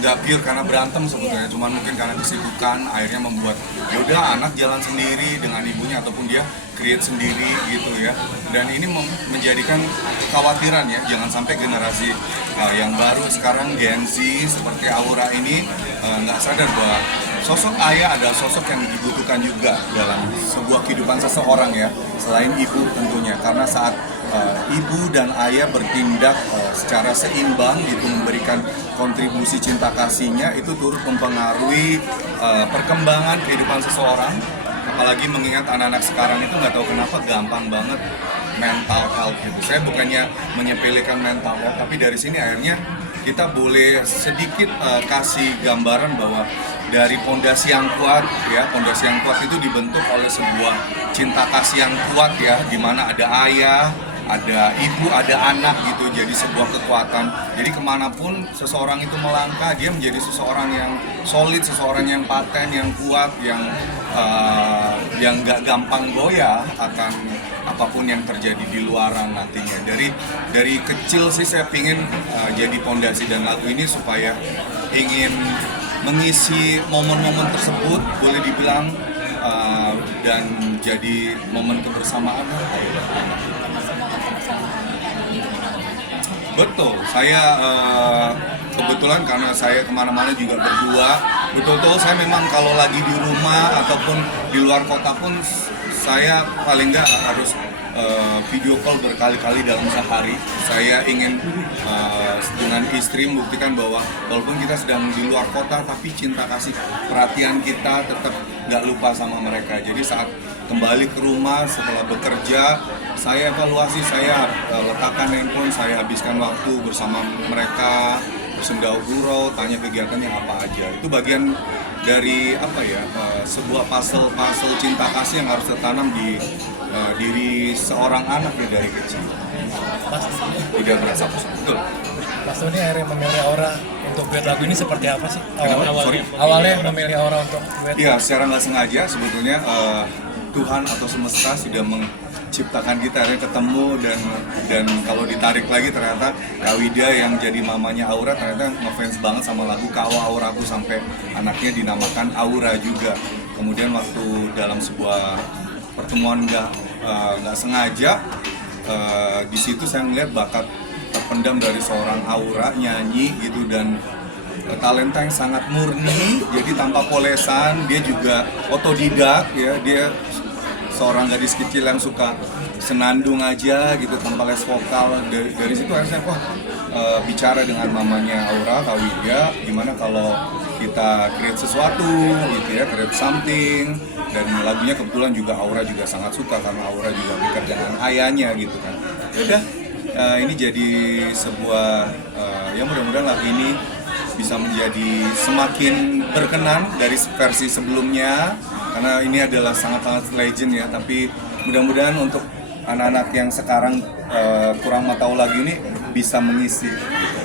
nggak pure karena berantem sebetulnya, cuman mungkin karena kesibukan akhirnya membuat yaudah anak jalan sendiri dengan ibunya ataupun dia create sendiri gitu ya. Dan ini menjadikan kekhawatiran ya, jangan sampai generasi yang baru sekarang Gen Z seperti Aura ini nggak sadar bahwa sosok ayah adalah sosok yang dibutuhkan juga dalam sebuah kehidupan seseorang ya, selain ibu tentunya, karena saat ibu dan ayah bertindak secara seimbang gitu, memberikan kontribusi cinta kasihnya, itu turut mempengaruhi perkembangan kehidupan seseorang. Apalagi mengingat anak-anak sekarang itu nggak tahu kenapa gampang banget mental health gitu. Saya bukannya menyepelekan mental health, tapi dari sini akhirnya kita boleh sedikit kasih gambaran bahwa dari pondasi yang kuat ya, pondasi yang kuat itu dibentuk oleh sebuah cinta kasih yang kuat ya, di mana ada ayah, ada ibu, ada anak gitu, jadi sebuah kekuatan. Jadi kemanapun seseorang itu melangkah, dia menjadi seseorang yang solid, seseorang yang paten, yang kuat, yang nggak gampang goyah akan apapun yang terjadi di luaran nantinya. Dari kecil sih saya pingin jadi pondasi, dan lagu ini supaya ingin mengisi momen-momen tersebut, boleh dibilang, dan jadi momen kebersamaan ayah dan anak. Betul, saya kebetulan karena saya kemana-mana juga berdua, betul-betul saya memang kalau lagi di rumah ataupun di luar kota pun saya paling nggak harus video call berkali-kali dalam sehari. Saya ingin dengan istri membuktikan bahwa walaupun kita sedang di luar kota, tapi cinta kasih perhatian kita tetap nggak lupa sama mereka. Jadi saat kembali ke rumah setelah bekerja, saya evaluasi, saya letakkan handphone, saya habiskan waktu bersama mereka, bersendau gurau, tanya kegiatannya apa aja. Itu bagian dari apa ya, sebuah puzzle cinta kasih yang harus tertanam di diri seorang anak ya dari kecil. Tidak berasa bosan. Betul. Mas Tony akhirnya memilih Aura untuk duet lagu ini seperti apa sih? Sorry? Awalnya memilih Aura untuk duet. Iya, secara nggak sengaja sebetulnya Tuhan atau semesta sudah menciptakan kita akhirnya ketemu, dan kalau ditarik lagi ternyata Kak Wida yang jadi mamanya Aura ternyata ngefans banget sama lagu Kawa Auraku sampai anaknya dinamakan Aura juga. Kemudian waktu dalam sebuah pertemuan nggak sengaja, di situ saya melihat bakat terpendam dari seorang Aura nyanyi gitu, dan talenta yang sangat murni, jadi tanpa polesan. Dia juga otodidak ya, dia seorang gadis kecil yang suka senandung aja gitu tanpa les vokal. Dari situ akhirnya bicara dengan mamanya Aura, Kak Widya, gimana kalau kita create sesuatu gitu ya, create something. Dan lagunya kebetulan juga Aura juga sangat suka karena Aura juga dekat dengan ayahnya gitu kan. Udah, ini jadi sebuah ya mudah-mudahan lagu ini bisa menjadi semakin berkenan dari versi sebelumnya, karena ini adalah sangat-sangat legend ya. Tapi mudah-mudahan untuk anak-anak yang sekarang kurang mau tahu lagu ini bisa mengisi gitu,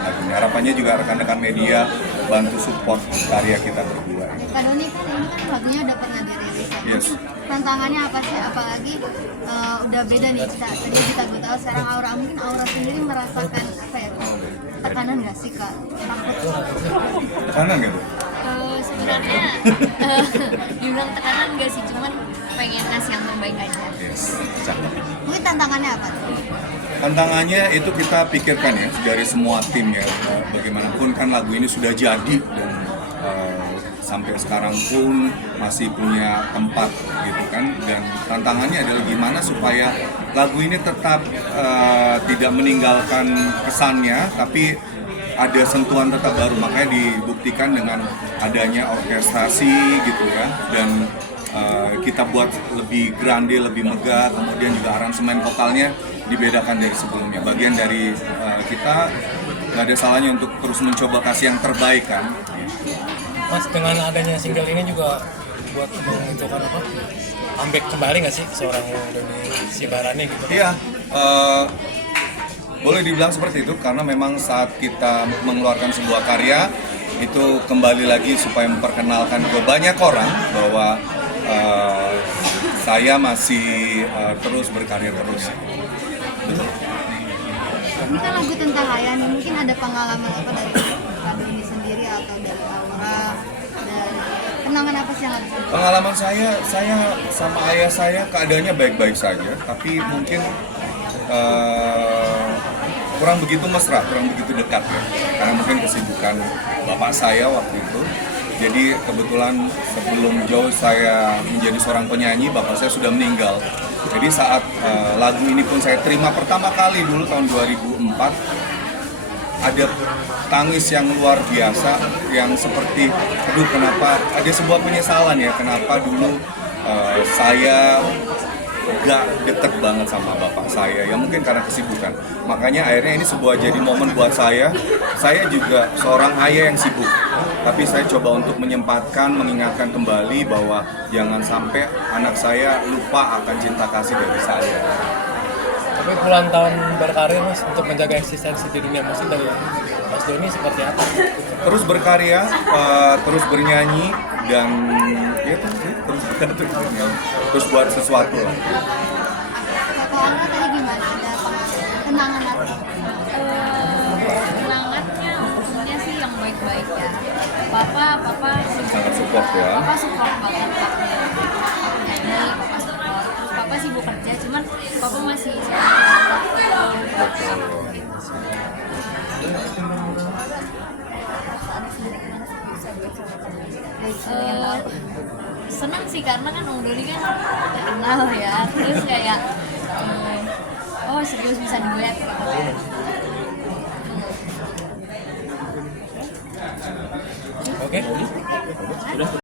lagunya. Harapannya juga rekan-rekan media bantu support karya kita berdua. Kak Doni, kan ini kan lagunya udah pernah dirilis. Yes. Tantangannya apa sih? Apalagi udah beda nih, tadi kita tahu sekarang Aura, mungkin Aura sendiri merasakan apa ya? Tekanan nggak sih Kak? Takut? Tekanan gitu? Sebenarnya dibilang tekanan enggak sih, cuman pengen ngasih yang terbaik aja. Yes, cakep. Mungkin tantangannya apa tuh? Tantangannya itu kita pikirkan ya dari semua tim ya. Bagaimanapun kan lagu ini sudah jadi, dan sampai sekarang pun masih punya tempat gitu kan. Dan tantangannya adalah gimana supaya lagu ini tetap tidak meninggalkan kesannya, tapi ada sentuhan tetap baru. Makanya dibuktikan dengan adanya orkestrasi gitu ya, dan kita buat lebih grande, lebih megah. Kemudian juga aransemen vokalnya dibedakan dari sebelumnya. Bagian dari kita, nggak ada salahnya untuk terus mencoba kasih yang terbaik kan. Mas, dengan adanya single ini juga buat menunjukkan apa? Comeback kembali nggak sih seorang Doni Sibarani gitu? Iya, boleh dibilang seperti itu, karena memang saat kita mengeluarkan sebuah karya itu kembali lagi supaya memperkenalkan ke banyak orang bahwa saya masih terus berkarya terus. Ini kan lagu tentang ayah nih, mungkin ada pengalaman apa dari Kak Doni sendiri kenangan apa sih yang harus dilupakan? Pengalaman saya sama ayah saya keadaannya baik-baik saja, tapi mungkin kurang begitu mesra, kurang begitu dekat ya, karena mungkin kesibukan bapak saya waktu itu. Jadi kebetulan sebelum jauh saya menjadi seorang penyanyi, bapak saya sudah meninggal. Jadi saat lagu ini pun saya terima pertama kali dulu tahun 2004, ada tangis yang luar biasa, yang seperti, aduh kenapa, ada sebuah penyesalan ya, kenapa dulu saya gak deket banget sama bapak saya, ya mungkin karena kesibukan. Makanya akhirnya ini sebuah jadi momen buat saya juga seorang ayah yang sibuk, tapi saya coba untuk menyempatkan, mengingatkan kembali bahwa jangan sampai anak saya lupa akan cinta kasih dari saya. Tapi puluhan tahun berkarir Mas untuk menjaga eksistensi di dunia musik dari Mas Doni seperti apa? Terus berkarya, terus bernyanyi, dan ya terus buat sesuatu lah. Kalau Aura tadi gimana? Ada kenangan apa? Kenangannya untungnya sih yang baik-baik ya. Papa Sangat support ya. Papa support banget nyanyi, papa support. Terus papa sibuk kerja, cuman papa masih senang sih karena kan Om Doni kan terkenal ya, terus kayak oh serius bisa duet gitu. Oke.